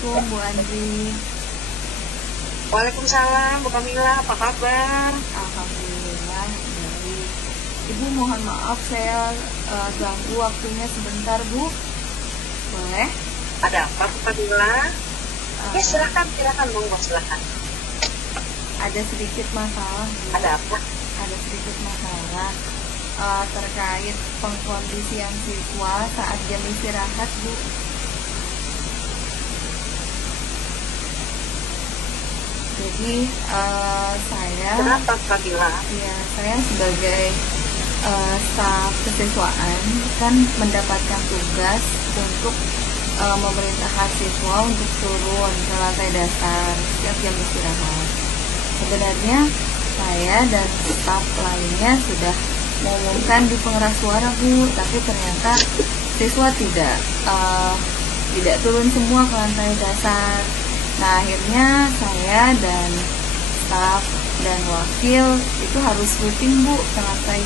Assalamualaikum Bu Andri. Waalaikumsalam, Bu Kamila, apa kabar? Alhamdulillah baik. Ibu mohon maaf saya ganggu waktunya sebentar Bu. Boleh? Ada apa, Bu Kamila? Eh, Ya, silakan, monggo, silakan. ada sedikit masalah Bu. Ada apa? Ada sedikit masalah terkait pengkondisian siswa saat jam istirahat Bu. Jadi saya Kenapa, Bu Kamila? ya saya sebagai staf kesiswaan kan mendapatkan tugas untuk memerintahkan siswa untuk turun ke lantai dasar setiap jam istirahat. Sebenarnya saya dan staf lainnya sudah mengumumkan di pengeras suara Bu, tapi ternyata siswa tidak turun semua ke lantai dasar. Nah akhirnya saya dan staf dan wakil itu harus sweeping Bu ke lantai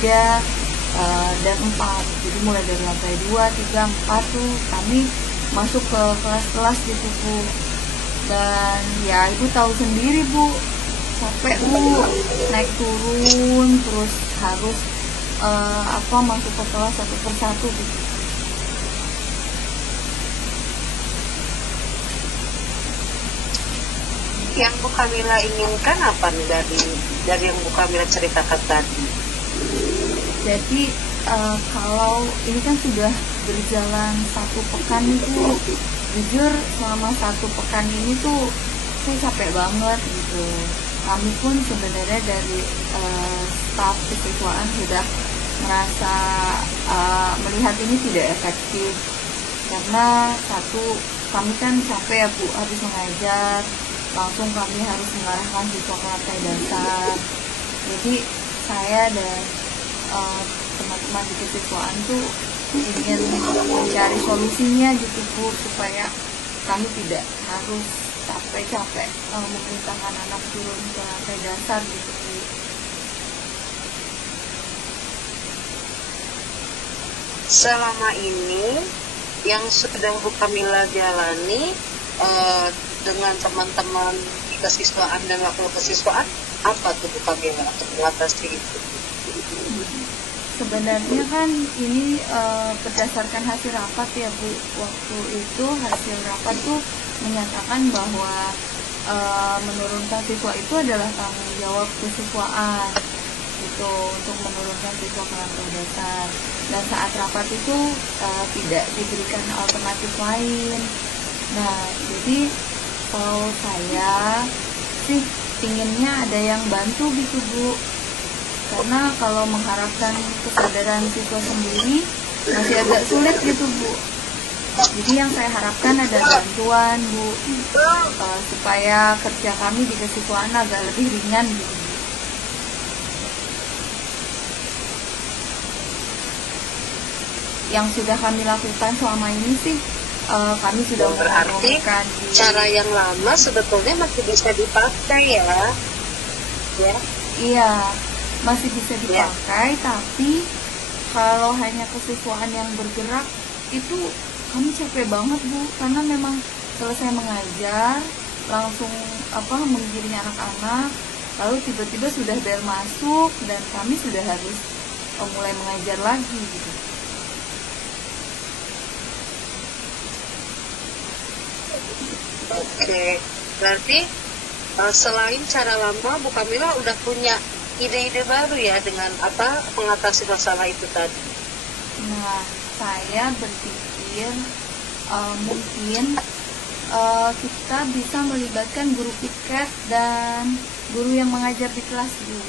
3 dan 4. Jadi mulai dari lantai 2, 3, 4 tuh kami masuk ke kelas-kelas gitu Bu. Dan ya Ibu tahu sendiri Bu, capek Bu, naik turun terus harus masuk ke kelas satu persatu gitu. Yang Bu Kamila inginkan apa nih dari yang Bu Kamila ceritakan tadi? Jadi kalau ini kan sudah berjalan 1 pekan itu, jujur selama 1 pekan ini tuh saya capek banget gitu. Kami pun sebenarnya dari staf kesiswaan sudah merasa melihat ini tidak efektif karena satu, kami kan capek ya Bu, habis mengajar langsung kami harus mengarahkan siswa ke lantai dasar. Jadi saya dan teman-teman di kesiswaan tuh ingin mencari solusinya gitu Bu, supaya kami tidak harus capek-capek memerintahkan anak turun ke lantai dasar gitu Bu. Selama ini yang sudah Bu Kamila jalani dengan teman-teman di kesiswaan dan wakil kesiswaan, apa tuh Bu Kamila untuk mengatasi itu? Sebenarnya kan ini berdasarkan hasil rapat ya Bu. Waktu itu hasil rapat tuh menyatakan bahwa menurunkan siswa itu adalah tanggung jawab kesiswaan gitu, untuk menurunkan siswa ke lantai dasar. Dan saat rapat itu tidak diberikan alternatif lain. Nah, jadi kalau saya sih pinginnya ada yang bantu gitu Bu, karena kalau mengharapkan kesadaran siswa sendiri masih agak sulit gitu Bu. Jadi yang saya harapkan ada bantuan Bu, supaya kerja kami di kesiswaan agak lebih ringan gitu Bu. Yang sudah kami lakukan selama ini sih kami sudah Berarti mengumumkan cara yang lama sebetulnya masih bisa dipakai ya? Iya, masih bisa dipakai, tapi kalau hanya kesiswaan yang bergerak itu kami capek banget Bu, karena memang selesai mengajar langsung menggiring anak-anak, lalu tiba-tiba sudah bel masuk dan kami sudah harus mulai mengajar lagi gitu. Oke, berarti selain cara lama, Bu Kamila udah punya ide-ide baru ya dengan mengatasi masalah itu tadi. Nah, saya berpikir mungkin kita bisa melibatkan guru piket dan guru yang mengajar di kelas Bu.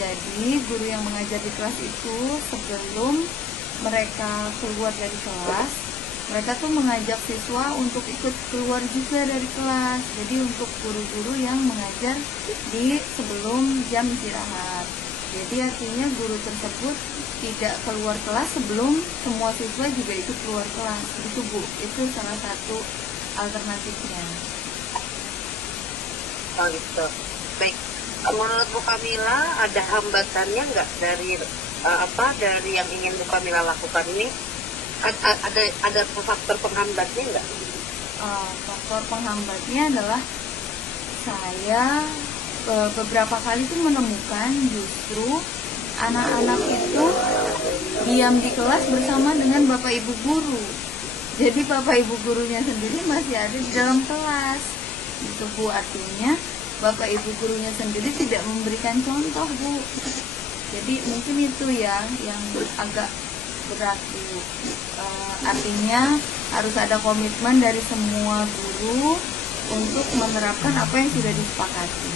Jadi guru yang mengajar di kelas itu sebelum mereka keluar dari kelas, mereka tuh mengajak siswa untuk ikut keluar juga dari kelas. Jadi untuk guru-guru yang mengajar di sebelum jam istirahat. Jadi artinya guru tersebut tidak keluar kelas sebelum semua siswa juga ikut keluar kelas. Itu Bu, itu salah satu alternatifnya. Oh gitu. Baik. Menurut Bu Kamila ada hambatannya nggak dari dari yang ingin Bu Kamila lakukan ini? Ada faktor penghambatnya nggak? Faktor penghambatnya adalah saya beberapa kali tuh menemukan justru anak-anak itu diam di kelas bersama dengan bapak ibu guru. Jadi bapak ibu gurunya sendiri masih ada di dalam kelas. Itu Bu, artinya bapak ibu gurunya sendiri tidak memberikan contoh Bu. Jadi mungkin itu ya yang agak berat Bu. Artinya harus ada komitmen dari semua guru untuk menerapkan apa yang sudah disepakati.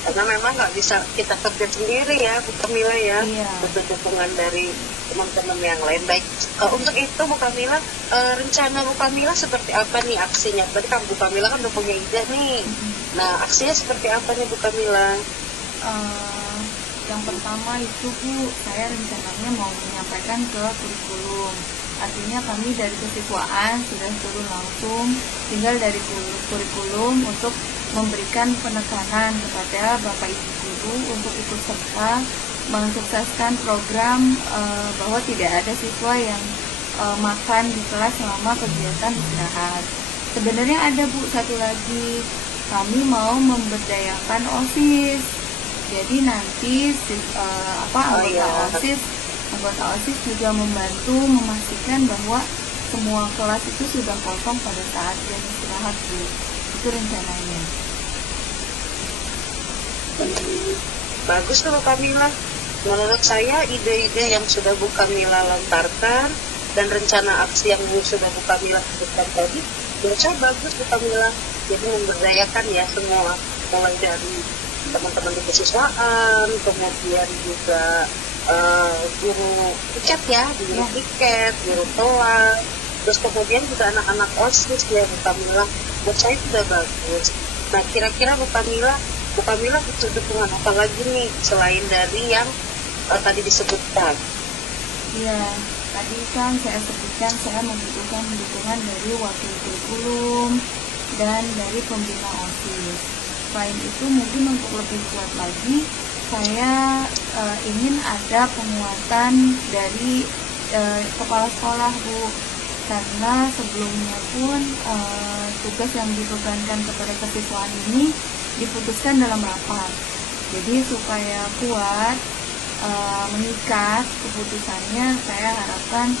Karena memang nggak bisa kita kerja sendiri ya, Bu Kamila ya, Iya. butuh dukungan dari teman-teman yang lain. Baik, untuk itu Bu Kamila, rencana Bu Kamila seperti apa nih aksinya? Berarti kan Bu Kamila kan udah punya ide nih. Nah, aksinya seperti apa nih Bu Kamila? Yang pertama itu Bu, saya rencananya mau menyampaikan ke kurikulum. Artinya kami dari kesiswaan sudah turun langsung, tinggal dari kurikulum untuk memberikan penekanan kepada Bapak Ibu Guru untuk ikut serta mensukseskan program bahwa tidak ada siswa yang makan di kelas selama kegiatan istirahat. Sebenarnya ada Bu satu lagi, kami mau memberdayakan OSIS. Jadi nanti anggota OSIS juga membantu memastikan bahwa semua kelas itu sudah kosong pada saat jam istirahat Bu. Itu rencananya. Bagus tuh Bu Kamila. Menurut saya ide-ide yang sudah Bu Kamila lontarkan dan rencana aksi yang sudah Bu Kamila sebutkan tadi, menurut saya bagus Bu Kamila. Jadi memberdayakan ya semua, mulai dari teman-teman di kesiswaan, kemudian juga guru tiket ya, guru tiket, guru kelas, terus kemudian juga anak-anak OSIS ya Bu Kamila. Buat saya sudah bagus. Nah, kira-kira Bu Kamila butuh dukungan apa lagi nih selain dari yang tadi disebutkan? Iya, tadi kan saya sebutkan saya membutuhkan dukungan dari wakil kurikulum dan dari pembina OSIS. Selain itu mungkin untuk lebih kuat lagi, saya ingin ada penguatan dari kepala sekolah Bu, karena sebelumnya pun tugas yang dibebankan kepada kesiswaan ini diputuskan dalam rapat. Jadi supaya kuat mengikat keputusannya, saya harapkan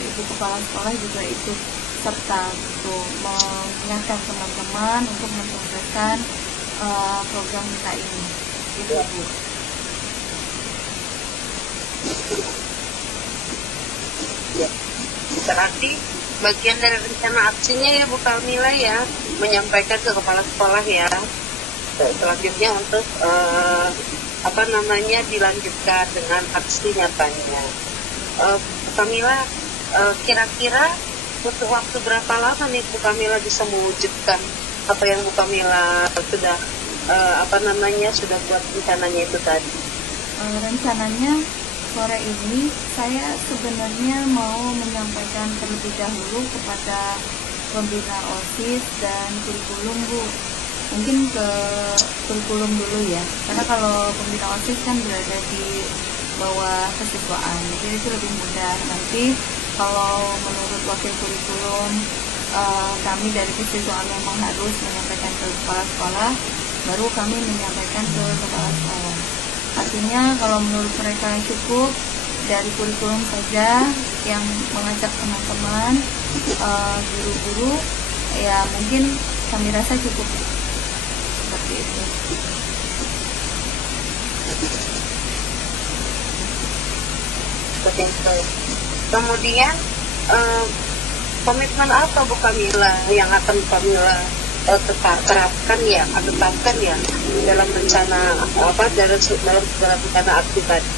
ibu kepala sekolah juga ikut serta untuk mengingatkan teman-teman untuk mensukseskan program kita ini. Itu Bu. Ya. Berarti bagian dari rencana aksinya ya Bu Kamila ya, menyampaikan ke kepala sekolah ya. Selanjutnya untuk dilanjutkan dengan aksi nyatanya. Bu Kamila, kira-kira butuh waktu berapa lama nih Bu Kamila bisa mewujudkan apa yang Bu Kamila sudah sudah buat rencananya itu tadi? Rencananya sore ini saya sebenarnya mau menyampaikan terlebih dahulu kepada pembina OSIS dan kurikulum Bu. Mungkin ke kurikulum dulu ya, karena kalau pembina OSIS kan berada di bawah kesiswaan, jadi itu lebih mudah. Nanti kalau menurut wakil kurikulum kami dari kesiswaan memang harus menyampaikan ke kepala sekolah, baru kami menyampaikan ke kepala sekolah. Artinya kalau menurut mereka cukup dari kurikulum saja yang mengajak teman-teman guru-guru, ya mungkin kami rasa cukup seperti itu. Betul. Kemudian komitmen apa Bu Kamila yang akan Bu Kamila terapkan ya dalam rencana dalam rencana aksi tadi?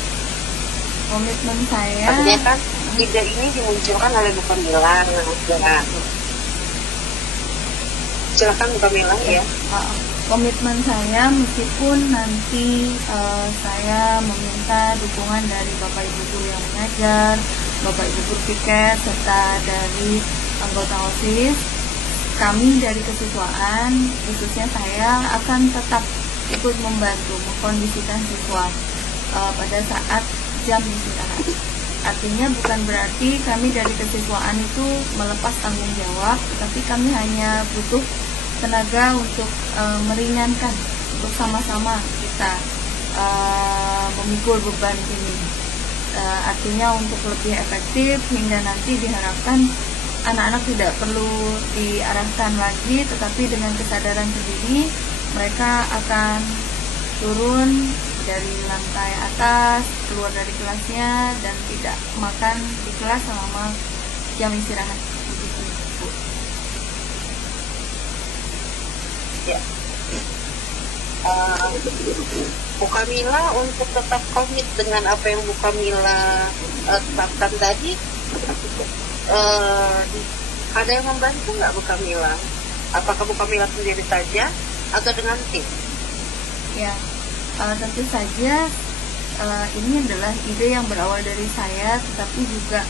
Komitmen saya, artinya kan ide ini dimunculkan oleh Bu Kamila. Silakan Bu Kamila ya. Komitmen saya meskipun nanti saya meminta dukungan dari Bapak Ibu guru yang mengajar, Bapak Ibu guru piket, serta dari anggota OSIS, kami dari kesiswaan, khususnya saya akan tetap ikut membantu mengkondisikan siswa pada saat jam istirahat. Artinya bukan berarti kami dari kesiswaan itu melepas tanggung jawab, tapi kami hanya butuh tenaga untuk meringankan, untuk sama-sama kita memikul beban ini. Artinya untuk lebih efektif hingga nanti diharapkan anak-anak tidak perlu diarahkan lagi, tetapi dengan kesadaran sendiri mereka akan turun dari lantai atas, keluar dari kelasnya, dan tidak makan di kelas selama jam istirahat. Begitu, Bu. Ya. Bu Kamila untuk tetap komit dengan apa yang Bu Kamila tetapkan tadi, ada yang membantu nggak Bu Kamila? Apakah Bu Kamila sendiri saja atau dengan tim? Ya, tentu saja ini adalah ide yang berawal dari saya, tetapi juga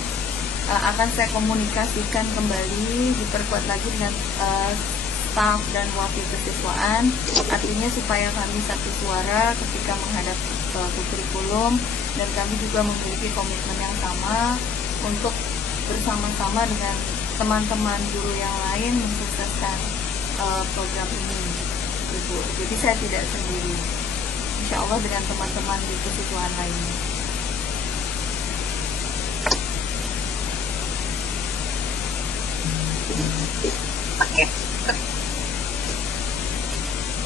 akan saya komunikasikan kembali, diperkuat lagi dengan staf dan wakil kesiswaan, artinya supaya kami satu suara ketika menghadapi suatu kurikulum, dan kami juga memiliki komitmen yang sama untuk bersama-sama dengan teman-teman guru yang lain mensukseskan program ini, Ibu. Jadi saya tidak sendiri, insya Allah dengan teman-teman di kesiswaan lainnya. Oke.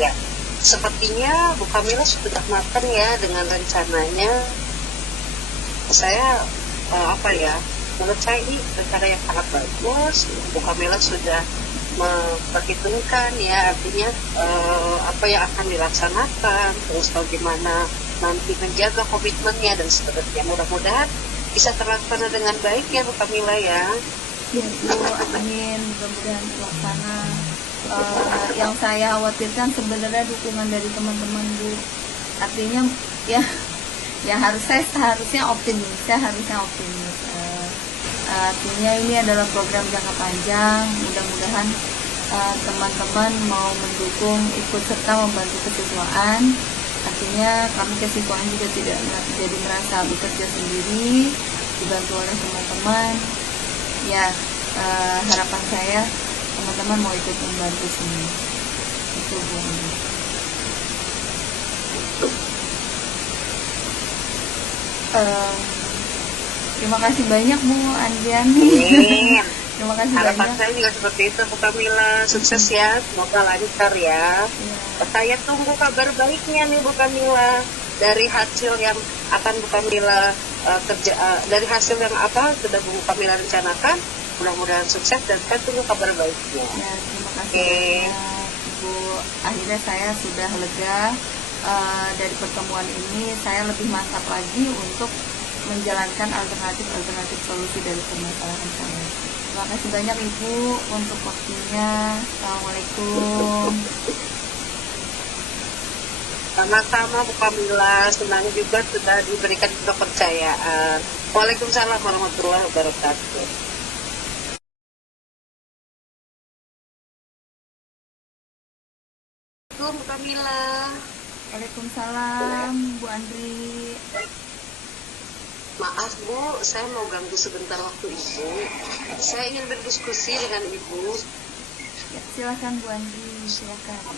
Ya, sepertinya Bu Kamila sudah matang ya dengan rencananya. Saya menurut saya ini rencana yang sangat bagus. Bu Kamila sudah memperhitungkan ya, artinya apa yang akan dilaksanakan, terus bagaimana nanti menjaga komitmennya dan seterusnya. Mudah-mudahan bisa terlaksana dengan baik ya Bu Kamila ya. Ya Bu, amin, mudah-mudahan terlaksana. Yang saya khawatirkan sebenarnya dukungan dari teman-teman, Bu. Artinya ya harusnya optimis. Artinya ini adalah program jangka panjang. Mudah-mudahan teman-teman mau mendukung, ikut serta membantu kesiswaan. Artinya kami kesiswaan juga tidak jadi merasa bekerja sendiri, dibantu oleh teman-teman. Ya, harapan saya teman-teman mau ikut membantu sini. Itu Bu. Terima kasih banyak Bu Andriani. Terima kasih Harapan banyak. saya juga seperti itu Bu Kamila, sukses ya, semoga lancar ya. Saya tunggu kabar baiknya nih Bu Kamila dari hasil yang akan Bu Kamila dari hasil yang sudah Bu Kamila rencanakan. Mudah-mudahan sukses dan saya tunggu kabar baiknya. Ya, terima kasih banyak Bu. Akhirnya saya sudah lega dari pertemuan ini. Saya lebih mantap lagi untuk menjalankan alternatif solusi dari permasalahan saya. Terima kasih banyak Ibu untuk waktunya. Assalamualaikum. Sama-sama Bu Kamila, senang juga sudah diberikan kepercayaan. Waalaikumsalam warahmatullahi wabarakatuh. Bu Kamila. Waalaikumsalam Bu Andri. Maaf Bu, saya mau ganggu sebentar waktu Ibu. Saya ingin berdiskusi dengan Ibu. Ya, silakan Bu Andri, silakan.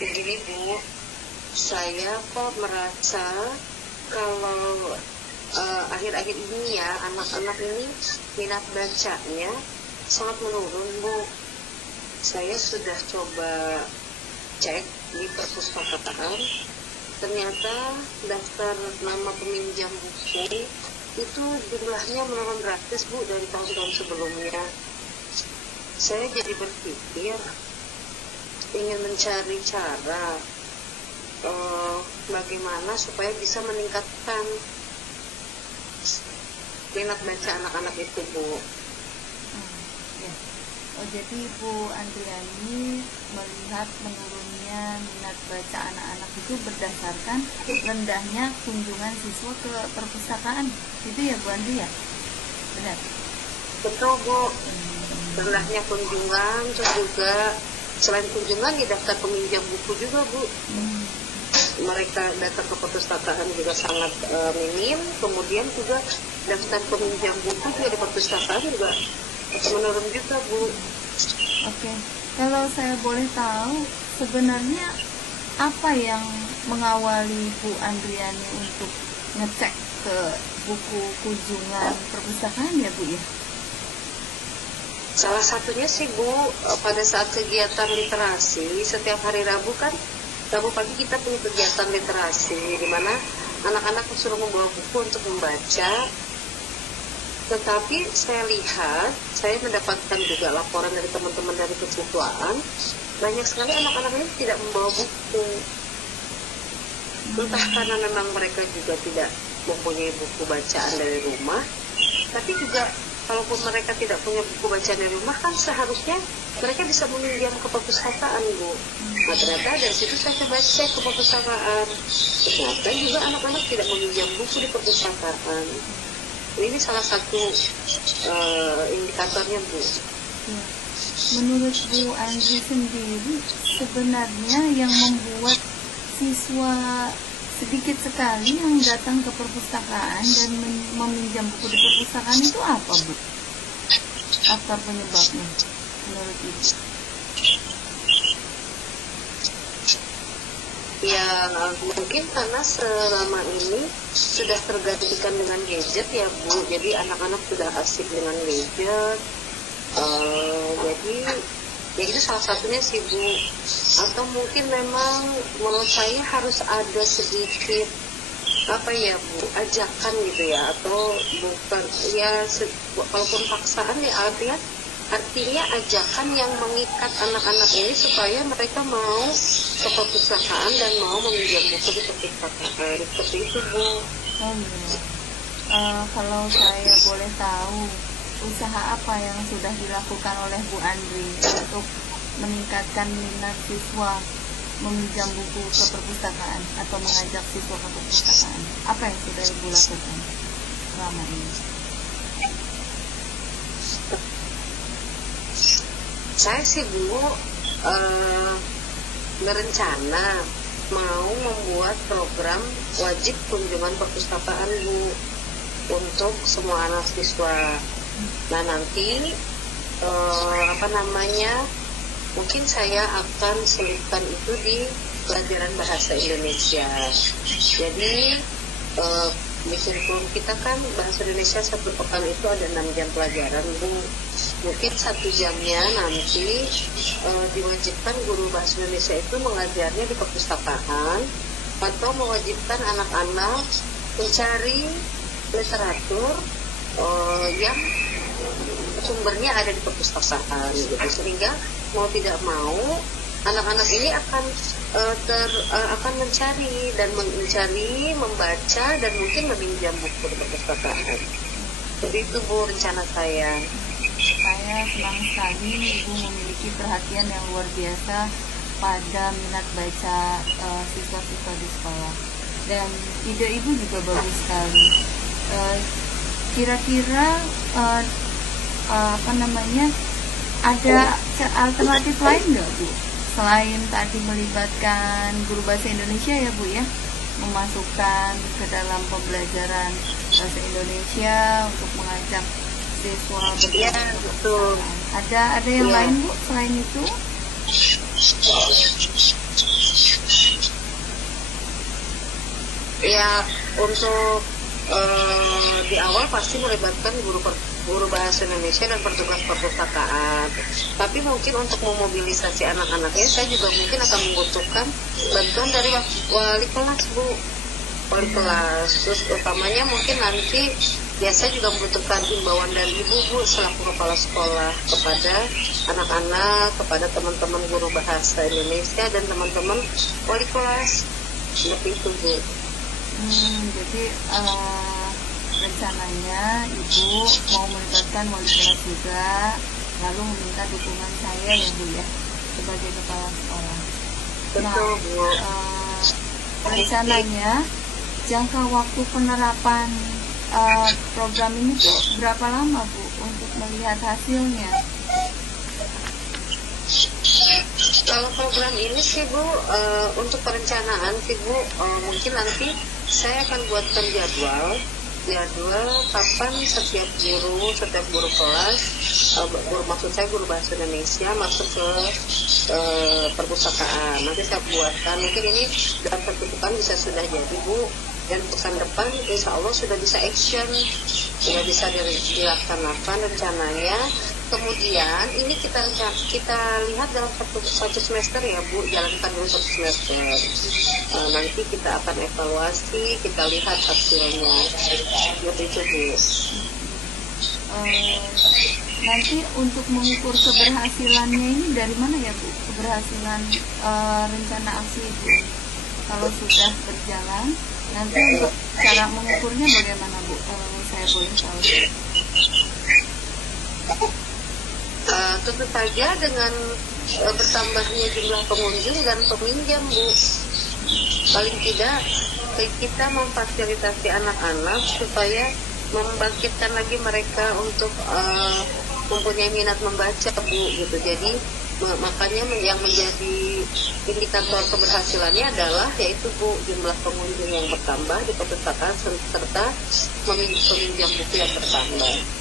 Begini Bu, saya kok merasa kalau akhir-akhir ini ya anak-anak ini minat bacanya sangat menurun Bu. Saya sudah coba cek di perpustakaan, ternyata daftar nama peminjam buku itu jumlahnya menurun drastis Bu dari tahun-tahun sebelumnya. Saya jadi berpikir ingin mencari cara bagaimana supaya bisa meningkatkan minat baca anak-anak itu Bu. Ya. Oh, jadi Bu Andriani melihat menurunnya minat baca anak-anak itu berdasarkan rendahnya kunjungan siswa ke perpustakaan, gitu ya Bu Andri ya? Benar? Betul Bu, rendahnya kunjungan, terus juga selain kunjungan di daftar peminjam buku juga Bu. mereka datang ke perpustakaan juga sangat minim. Kemudian juga daftar peminjam buku juga di perpustakaan juga menurun juga, Bu. Oke, kalau saya boleh tahu sebenarnya apa yang mengawali Bu Andriani untuk ngecek ke buku kunjungan perpustakaan ya Bu ya? Salah satunya sih Bu, pada saat kegiatan literasi, setiap hari Rabu kan, Rabu pagi kita punya kegiatan literasi, di mana anak-anak disuruh membawa buku untuk membaca. Tetapi saya lihat, saya mendapatkan juga laporan dari teman-teman dari kesiswaan, banyak sekali anak-anak ini tidak membawa buku. Entah karena memang mereka juga tidak mempunyai buku bacaan dari rumah, tapi juga kalaupun mereka tidak punya buku bacaan dari rumah, kan seharusnya mereka bisa meminjam ke perpustakaan, Bu. Nah, ternyata dari situ saya coba cek ke perpustakaan. Ternyata juga anak-anak tidak meminjam buku di perpustakaan. Ini salah satu indikatornya, Bu. Ya. Menurut Bu Andri sendiri, sebenarnya yang membuat siswa sedikit sekali yang datang ke perpustakaan dan meminjam buku di perpustakaan itu apa, Bu? Akar penyebabnya menurut Ibu? Ya, mungkin karena selama ini sudah tergantikan dengan gadget ya, Bu. Jadi anak-anak sudah asik dengan gadget. Jadi ya itu salah satunya sih, Bu. Atau mungkin memang menurut saya harus ada sedikit apa ya, Bu, ajakan gitu ya, atau bukan ya walaupun paksaan ya, artinya ajakan yang mengikat anak-anak ini supaya mereka mau ke perpustakaan dan mau meminjam buku di perpustakaan. Seperti itu, Bu. Oh iya. Kalau saya boleh tahu, usaha apa yang sudah dilakukan oleh Bu Andri untuk meningkatkan minat siswa meminjam buku ke perpustakaan atau mengajak siswa ke perpustakaan? Apa yang sudah Ibu lakukan selama ini? Saya sih, Bu, berencana mau membuat program wajib kunjungan perpustakaan, Bu, untuk semua anak siswa. Nah, nanti mungkin saya akan selipkan itu di pelajaran bahasa Indonesia. Jadi di kurikulum kita kan bahasa Indonesia satu pekan itu ada 6 jam pelajaran, Bu. Mungkin 1 jamnya nanti diwajibkan guru bahasa Indonesia itu mengajarnya di perpustakaan, atau mewajibkan anak-anak mencari literatur yang sumbernya ada di perpustakaan gitu. Sehingga mau tidak mau anak-anak ini akan mencari, membaca, dan mungkin meminjam buku di perpustakaan. Jadi itu, Bu, rencana saya. Saya senang sekali Ibu memiliki perhatian yang luar biasa pada minat baca siswa-siswa di sekolah, dan ide Ibu juga bagus sekali. Kira-kira ada alternatif lain nggak, Bu, selain tadi melibatkan guru bahasa Indonesia ya, Bu ya, memasukkan ke dalam pembelajaran bahasa Indonesia untuk mengajak siswa Ya, bergabung ke betul. perpustakaan? Ada yang lain, Bu, selain itu? Ya, untuk di awal pasti melibatkan guru bahasa Indonesia dan petugas perpustakaan. Tapi mungkin untuk memobilisasi anak-anaknya, saya juga mungkin akan membutuhkan bantuan dari wali kelas, Bu. Wali kelas. Terus utamanya mungkin nanti biasa juga membutuhkan himbauan dari Ibu, Bu, selaku kepala sekolah kepada anak-anak, kepada teman-teman guru bahasa Indonesia dan teman-teman wali kelas. Seperti itu, Bu. Jadi rencananya Ibu mau melibatkan wali kelas juga, lalu meminta dukungan saya ya, Bu ya, sebagai kepala sekolah. Betul, Bu. Rencananya jangka waktu penerapan program ini tuh berapa lama, Bu, untuk melihat hasilnya? Kalau program ini sih Bu, untuk perencanaan sih Bu, mungkin nanti saya akan buatkan jadwal kapan setiap guru kelas, guru maksud saya guru bahasa Indonesia masuk ke perpustakaan. Nanti saya buatkan, mungkin ini dalam satu pekan bisa sudah jadi Bu, dan pekan depan insya Allah sudah bisa action, sudah bisa dilaksanakan rencananya. Kemudian ini kita lihat dalam satu semester ya Bu, jalankan dulu satu semester. Nanti kita akan evaluasi, kita lihat hasilnya. Begitu Bu. Nanti untuk mengukur keberhasilannya ini dari mana ya Bu? Keberhasilan rencana aksi Ibu kalau sudah berjalan, nanti untuk cara mengukurnya bagaimana Bu? Saya boleh tahu. Tentu saja dengan bertambahnya jumlah pengunjung dan peminjam Bu. Paling tidak kita memfasilitasi anak-anak supaya membangkitkan lagi mereka untuk mempunyai minat membaca Bu gitu. Jadi makanya yang menjadi indikator keberhasilannya adalah yaitu Bu, jumlah pengunjung yang bertambah di perpustakaan serta peminjam buku yang bertambah.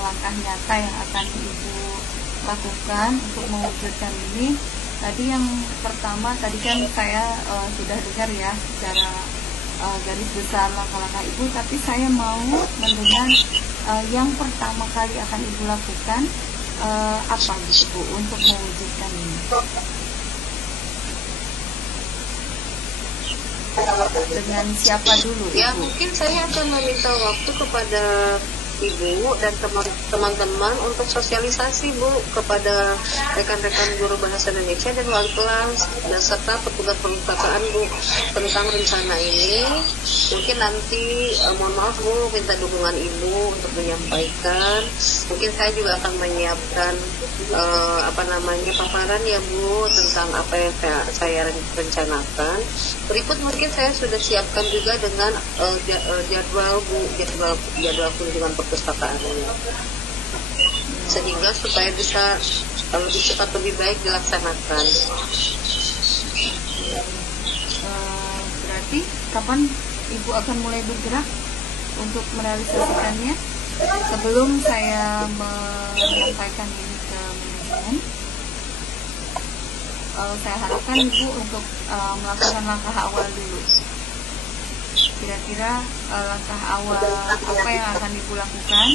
Langkah nyata yang akan Ibu lakukan untuk mewujudkan ini. Tadi yang pertama, tadi kan saya sudah dengar ya secara garis besar langkah-langkah Ibu, tapi saya mau mendengar yang pertama kali akan Ibu lakukan apa gitu Bu untuk mewujudkan ini. Dengan siapa dulu Ibu? Ya mungkin saya akan meminta waktu kepada Ibu dan teman-teman untuk sosialisasi Bu kepada rekan-rekan guru bahasa Indonesia dan wali kelas dan serta petugas perpustakaan Bu tentang rencana ini. Mungkin nanti mohon maaf Bu, minta dukungan Ibu untuk menyampaikan. Mungkin saya juga akan menyiapkan paparan ya Bu tentang apa yang saya rencanakan. Berikut mungkin saya sudah siapkan juga dengan jadwal kunjungan perpustakaan ini, sehingga supaya bisa lebih cepat lebih baik dilaksanakan. Berarti kapan Ibu akan mulai bergerak untuk merealisasikannya? Sebelum saya menyampaikan ini ke manajemen, saya harapkan Ibu untuk melakukan langkah awal dulu. Kira-kira langkah awal apa yang akan Ibu lakukan,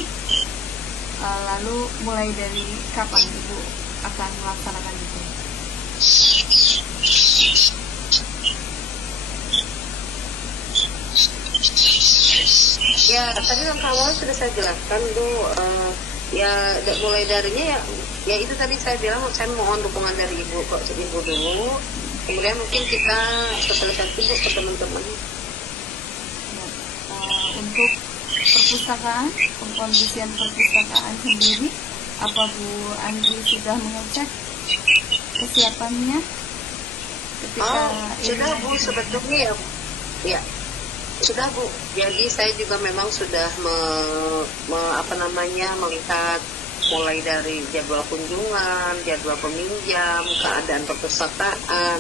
lalu mulai dari kapan Ibu akan melaksanakan itu? Ya, tadi langkah awal sudah saya jelaskan Bu. Mulai darinya ya itu tadi saya bilang saya mohon dukungan dari Ibu dulu. Kemudian mungkin kita sosialisasi Bu ke teman-teman. Untuk perpustakaan, pengkondisian perpustakaan sendiri, apa Bu Andri sudah mengecek kesiapannya ketika sudah Bu, sebetulnya ya sudah Bu. Jadi saya juga memang sudah melihat mulai dari jadwal kunjungan, jadwal peminjam, keadaan perpustakaan,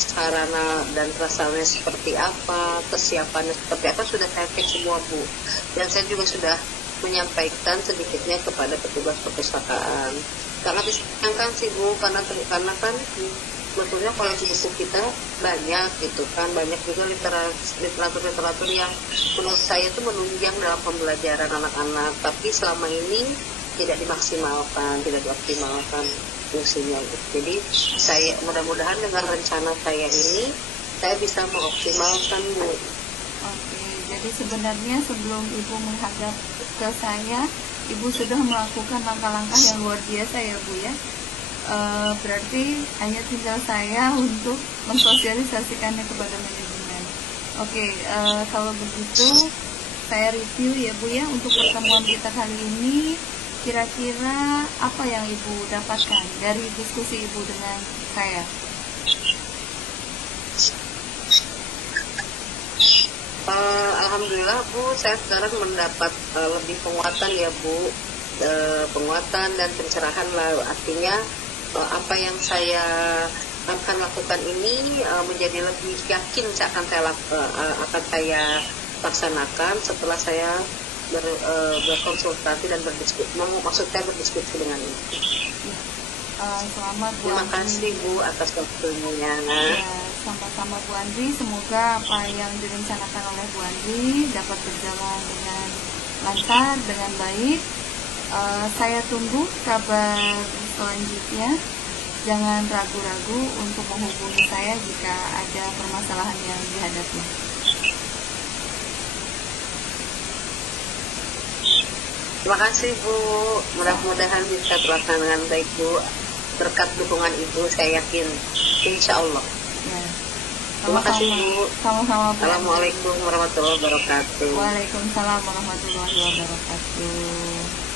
sarana dan prasarana seperti apa, kesiapannya seperti apa, sudah saya cek semua Bu. Dan saya juga sudah menyampaikan sedikitnya kepada petugas perpustakaan. Sangat disayangkan sih Bu, karena kan sebetulnya koleksi buku kita banyak gitu kan, banyak juga literatur yang menurut saya itu menunjang dalam pembelajaran anak-anak, tapi selama ini tidak dioptimalkan fungsinya. Jadi saya mudah-mudahan dengan rencana saya ini saya bisa mengoptimalkan Bu. Oke, jadi sebenarnya sebelum Ibu menghadap ke saya, Ibu sudah melakukan langkah-langkah yang luar biasa ya Bu ya. Berarti hanya tinggal saya untuk mensosialisasikannya kepada manajemen. Oke, kalau begitu saya review ya Bu ya untuk pertemuan kita kali ini. Kira-kira apa yang Ibu dapatkan dari diskusi Ibu dengan saya? Alhamdulillah Bu, saya sekarang mendapat lebih penguatan ya Bu, penguatan dan pencerahan lah. Artinya apa yang saya akan lakukan ini menjadi lebih yakin akan saya laksanakan setelah saya berkonsultasi dan maksud saya berdiskusi dengan Ibu. Selamat Bu Terima Andri. kasih Bu atas waktunya. Ya, sama-sama Bu Andri. Semoga apa yang direncanakan oleh Bu Andri dapat berjalan dengan lancar, dengan baik. Saya tunggu kabar selanjutnya. Jangan ragu-ragu untuk menghubungi saya jika ada permasalahan yang dihadapi. Terima kasih Bu, mudah-mudahan bisa terlaksana dengan baik Bu. Berkat dukungan Ibu, saya yakin, insya Allah. Ya. Terima kasih Bu. Sama-sama Bu. Assalamualaikum warahmatullahi wabarakatuh. Waalaikumsalam warahmatullahi wabarakatuh.